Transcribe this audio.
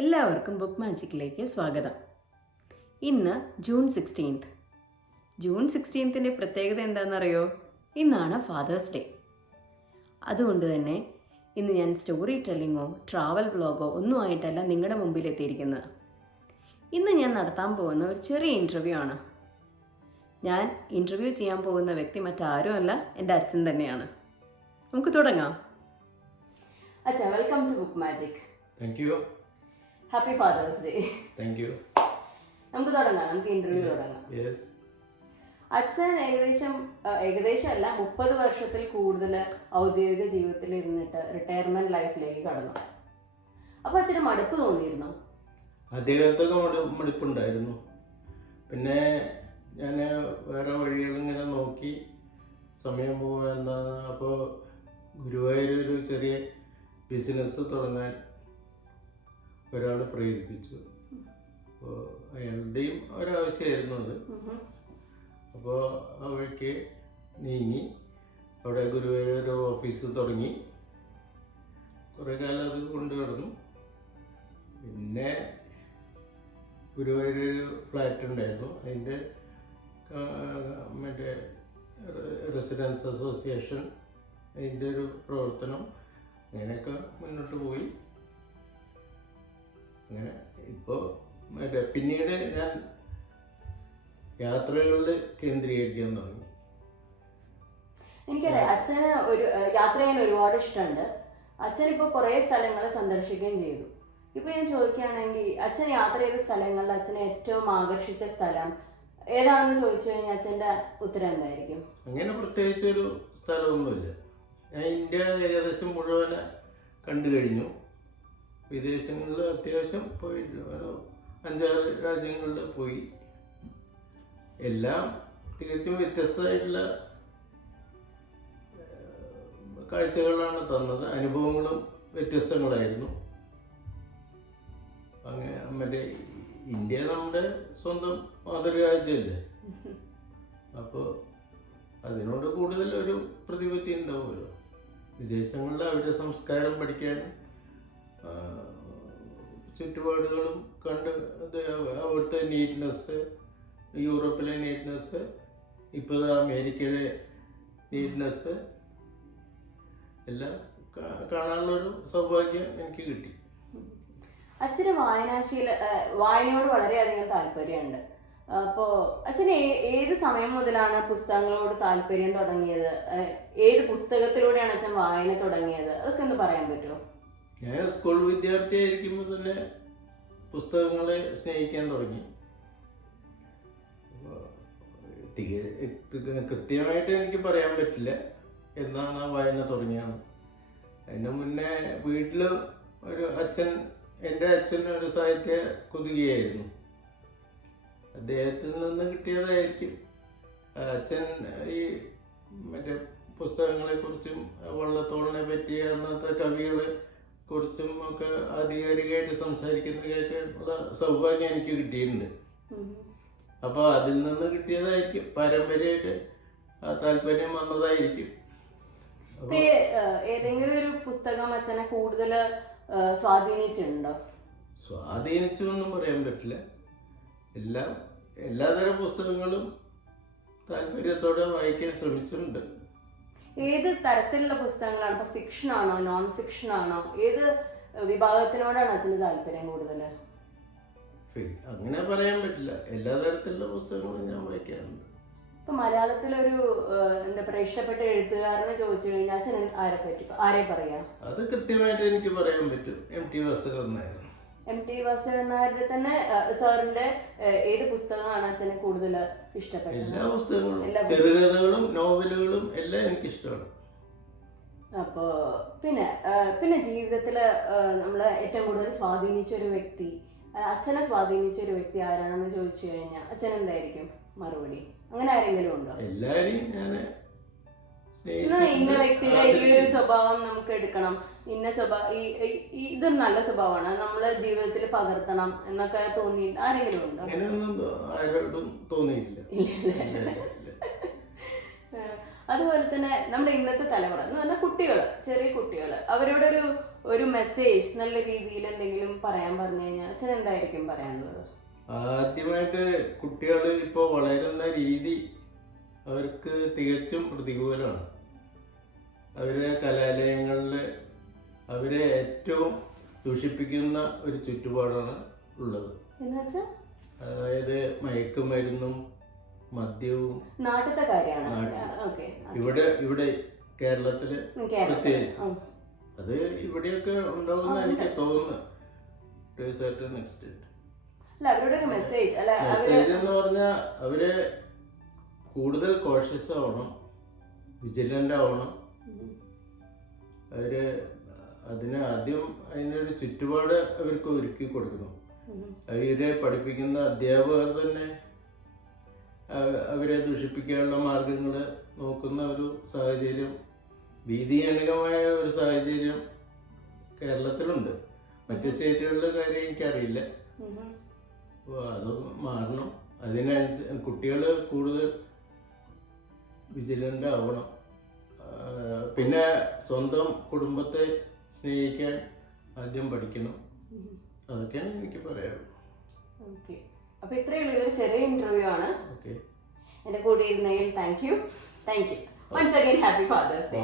എല്ലാവർക്കും ബുക്ക് മാജിക്കിലേക്ക് സ്വാഗതം. ഇന്ന് ജൂൺ 16. ജൂൺ 16 പ്രത്യേകത എന്താണെന്നറിയോ? ഇന്നാണ് ഫാദേഴ്സ് ഡേ. അതുകൊണ്ട് തന്നെ ഇന്ന് ഞാൻ സ്റ്റോറി ടെല്ലിങ്ങോ ട്രാവൽ വ്ളോഗോ ഒന്നും ആയിട്ടല്ല നിങ്ങളുടെ മുമ്പിൽ എത്തിയിരിക്കുന്നത്. ഇന്ന് ഞാൻ നടത്താൻ പോകുന്ന ഒരു ചെറിയ ഇൻ്റർവ്യൂ ആണ്. ഞാൻ ഇൻ്റർവ്യൂ ചെയ്യാൻ പോകുന്ന വ്യക്തി മറ്റാരുമല്ല, എൻ്റെ അച്ഛൻ തന്നെയാണ്. നമുക്ക് തുടങ്ങാം. അച്ഛാ, welcome to book magic. Thank you. Happy father's day. Thank you. നമുക്ക് തുടങ്ങാം, നമുക്ക് ഇന്റർവ്യൂ തുടങ്ങാം. അച്ഛൻ ഏകദേശം അല്ല 30 വർഷത്തിൽ കൂടുതൽ ഔദ്യോഗിക ജീവിതത്തിൽ ഇരുന്നിട്ട് റിട്ടയർമെന്റ് ലൈഫിലേക്ക് കടന്നു. അപ്പൊ അച്ഛന് മടുപ്പ് തോന്നിയിരുന്നോ? ആദ്യകാലത്തൊക്കെ മടുപ്പുണ്ടായിരുന്നു. പിന്നെ ഞാൻ വേറെ വഴികളിങ്ങനെ നോക്കി സമയം പോകാൻ എന്താണ്. അപ്പോൾ ഗുരുവായൂർ ഒരു ചെറിയ ബിസിനസ് തുടങ്ങാൻ ഒരാൾ പ്രേരിപ്പിച്ചു. അപ്പോൾ അയാളുടെയും ഒരാവശ്യമായിരുന്നു അത്. അപ്പോൾ ആ വഴിക്ക് നീങ്ങി അവിടെ ഗുരുവായൂർ ഒരു ഓഫീസ് തുടങ്ങി. കുറേ കാലം അത് കൊണ്ടുവരുന്നു. പിന്നെ ഗുരുവായൂർ ഒരു ഫ്ലാറ്റ് ഉണ്ടായിരുന്നു, അതിൻ്റെ മറ്റേ റെസിഡൻസ് അസോസിയേഷൻ, അതിൻ്റെ ഒരു പ്രവർത്തനം, അങ്ങനെയൊക്കെ മുന്നോട്ട് പോയി. അങ്ങനെ ഇപ്പോൾ പിന്നീട് ഞാൻ യാത്രകളിൽ കേന്ദ്രീകരിക്കാൻ തുടങ്ങി. എനിക്കറിയാം അച്ഛന് ഒരു യാത്ര ചെയ്യാൻ ഒരുപാട് ഇഷ്ടമുണ്ട്. അച്ഛൻ ഇപ്പോൾ കുറേ സ്ഥലങ്ങൾ സന്ദർശിക്കുകയും ചെയ്തു. ഇപ്പൊ ഞാൻ ചോദിക്കുകയാണെങ്കിൽ അച്ഛൻ യാത്ര ചെയ്ത സ്ഥലങ്ങളിൽ അച്ഛനെ ഏറ്റവും ആകർഷിച്ച സ്ഥലം ഏതാണെന്ന് ചോദിച്ചു കഴിഞ്ഞാൽ അച്ഛൻ്റെ ഉത്തരം എന്തായിരിക്കും? അങ്ങനെ പ്രത്യേകിച്ചൊരു സ്ഥലമൊന്നുമില്ല. ഞാൻ ഇന്ത്യ ഏകദേശം മുഴുവൻ കണ്ടു കഴിഞ്ഞു. വിദേശങ്ങളിൽ അത്യാവശ്യം പോയിട്ട് ഒരു 5-6 രാജ്യങ്ങളിൽ പോയി. എല്ലാം തികച്ചും വ്യത്യസ്തമായിട്ടുള്ള കാഴ്ചകളാണ് തന്നത്. അനുഭവങ്ങളും വ്യത്യസ്തങ്ങളായിരുന്നു. അങ്ങനെ മറ്റേ ഇന്ത്യ നമ്മുടെ സ്വന്തം മാതൃരാജ്യമല്ലേ, അപ്പോൾ അതിനോട് കൂടുതൽ ഒരു പ്രതിപത്തി ഉണ്ടാവുമല്ലോ. വിദേശങ്ങളിൽ അവരുടെ സംസ്കാരം പഠിക്കാൻ, ചുറ്റുപാടുകളും കണ്ട് അവിടുത്തെ നീറ്റ്നെസ്, യൂറോപ്പിലെ നീറ്റ്നെസ്, ഇപ്പോൾ അമേരിക്കയിലെ നീറ്റ്നെസ് എല്ലാം കാണാനുള്ളൊരു സൗഭാഗ്യം എനിക്ക് കിട്ടി. അച്ഛന് വായനയോട് വളരെയധികം താല്പര്യമുണ്ട്. അപ്പോൾ അച്ഛന് ഏത് സമയം മുതലാണ് പുസ്തകങ്ങളോട് താല്പര്യം തുടങ്ങിയത്? ഏത് പുസ്തകത്തിലൂടെയാണ് അച്ഛൻ വായന തുടങ്ങിയത്? അതൊക്കെ ഒന്ന് പറയാൻ പറ്റുമോ? ഞാൻ സ്കൂൾ വിദ്യാർത്ഥിയായിരിക്കുമ്പോൾ തന്നെ പുസ്തകങ്ങളെ സ്നേഹിക്കാൻ തുടങ്ങി. കൃത്യമായിട്ട് എനിക്ക് പറയാൻ പറ്റില്ല എന്നാണ് ആ വായന തുടങ്ങിയത്. അതിന് മുന്നേ വീട്ടിൽ ഒരു എൻ്റെ അച്ഛൻ ഒരു സാഹിത്യ കുതുകിയായിരുന്നു. അദ്ദേഹത്തിൽ നിന്ന് കിട്ടിയതായിരിക്കും. അച്ഛൻ ഈ മറ്റേ പുസ്തകങ്ങളെക്കുറിച്ചും വള്ളത്തോളിനെ പറ്റിയ അന്നത്തെ കവികളെ കുറിച്ചും ഒക്കെ ആധികാരികമായിട്ട് സംസാരിക്കുന്ന കേൾക്കാനുള്ള സൗഭാഗ്യം എനിക്ക് കിട്ടിയിട്ടുണ്ട്. അപ്പോൾ അതിൽ നിന്ന് കിട്ടിയതായിരിക്കും, പാരമ്പര്യമായിട്ട് താല്പര്യം വന്നതായിരിക്കും. ഏതെങ്കിലും ഒരു പുസ്തകം അച്ഛനെ കൂടുതൽ സ്വാധീനിച്ചിട്ടുണ്ടോ? സ്വാധീനിച്ചു എന്നും പറയാൻ പറ്റില്ല. എല്ലാതരം പുസ്തകങ്ങളും താല്പര്യത്തോടെ വായിക്കാൻ ശ്രമിച്ചിട്ടുണ്ട്. ഏത് തരത്തിലുള്ള പുസ്തകങ്ങളാണ്? ഇപ്പൊ ഫിക്ഷൻ ആണോ, നോൺ ഫിക്ഷൻ ആണോ? ഏത് വിഭാഗത്തിനോടാണ് അച്ഛന് താല്പര്യം കൂടുതൽ? അങ്ങനെ പറയാൻ പറ്റില്ല. എല്ലാ തരത്തിലുള്ള പുസ്തകങ്ങളും ഞാൻ വായിക്കാറുണ്ട്. ഇപ്പൊ മലയാളത്തിലൊരു എന്താ പറയുക, ഇഷ്ടപ്പെട്ട എഴുത്തുകാരനെ ചോദിച്ചു കഴിഞ്ഞാൽ അച്ഛൻ ആരെ പറയാ? അത് കൃത്യമായിട്ട് എനിക്ക് പറയാൻ പറ്റും. M T Vasudevan Nair. M T Vasudevan നായരുടെ തന്നെ സാറിന്റെ ഏത് പുസ്തകമാണ് അച്ഛന് കൂടുതൽ ഇഷ്ടപ്പെട്ടത്? എല്ലാ പുസ്തകങ്ങളും, ചെറുകഥകളും നോവലുകളും എല്ലാം എനിക്ക് ഇഷ്ടമാണ്. അപ്പോ പിന്നെ ജീവിതത്തില് നമ്മളെ ഏറ്റവും കൂടുതൽ സ്വാധീനിച്ച ഒരു വ്യക്തി, അച്ഛനെ സ്വാധീനിച്ച ഒരു വ്യക്തി ആരാണെന്ന് ചോദിച്ചു കഴിഞ്ഞാൽ അച്ഛൻ എന്തായിരിക്കും മറുപടി? അങ്ങനെ ആരെങ്കിലും ഉണ്ടോ? എല്ലാരെയും ഞാൻ ഇന്ന വ്യക്തിയുടെ ഈ ഒരു സ്വഭാവം നമുക്ക് എടുക്കണം, ഇന്ന ഇതൊരു നല്ല സ്വഭാവമാണ്, നമ്മളെ ജീവിതത്തിൽ പകർത്തണം എന്നൊക്കെ തോന്നി ആരെങ്കിലും ഉണ്ടോ? ആരോടും തോന്നിയിട്ടില്ല. അതുപോലെ തന്നെ നമ്മുടെ ഇന്നത്തെ തലമുറ എന്ന് പറഞ്ഞാൽ ചെറിയ കുട്ടികൾ, അവരോടൊരു ഒരു മെസ്സേജ് നല്ല രീതിയിൽ എന്തെങ്കിലും പറയാൻ പറഞ്ഞു കഴിഞ്ഞാൽ അച്ഛൻ എന്തായിരിക്കും പറയാനുള്ളത്? ആദ്യമായിട്ട് കുട്ടികൾ ഇപ്പോൾ വളരുന്ന രീതി അവർക്ക് തികച്ചും പ്രതികൂലമാണ്. അവരെ കലാലയങ്ങളിൽ അവരെ ഏറ്റവും ദൂഷിപ്പിക്കുന്ന ഒരു ചുറ്റുപാടാണ് ഉള്ളത്. എന്നുവെച്ചാൽ അതായത് മയക്കുമരുന്നും മദ്യവും. നാട്ടിലത്തെ കാര്യമാണ്. ഇവിടെ കേരളത്തില് പ്രത്യേകിച്ച് അത് ഇവിടെയൊക്കെ ഉണ്ടാവുന്ന എനിക്ക് തോന്നുന്നു. മെസ്സേജ് എന്ന് പറഞ്ഞാൽ അവര് കൂടുതൽ കോഷ്യസ് ആവണം, വിജിലന്റ് ആവണം. അവര് അതിനൊരു ചുറ്റുപാട് അവർക്ക് ഒരുക്കി കൊടുക്കണം. അവരെ പഠിപ്പിക്കുന്ന അധ്യാപകർ തന്നെ അവരെ ദുഷിപ്പിക്കാനുള്ള മാർഗങ്ങൾ നോക്കുന്ന ഒരു സാഹചര്യം, ഭീതിജനകമായ ഒരു സാഹചര്യം കേരളത്തിലുണ്ട്. മറ്റ് സ്റ്റേറ്റുകളിലെ കാര്യം എനിക്കറിയില്ല. അപ്പോൾ അതൊന്ന് മാറണം. അതിനനുസരിച്ച് കുട്ടികൾ കൂടുതൽ വിജിലൻ്റ് ആവണം. പിന്നെ സ്വന്തം കുടുംബത്തെ സ്നേഹിക്കാൻ ആദ്യം പഠിക്കണം. അതൊക്കെയാണ് എനിക്ക് പറയാനുള്ളത്. ഓക്കെ, അപ്പോൾ ഇത്രയേ ഉള്ളൂ. ഇതൊരു ചെറിയ ഇന്റർവ്യൂ ആണ്. ഓക്കെ, എൻ്റെ കൂടെ ഇരുന്നതിൽ thank you. Once again happy father's day.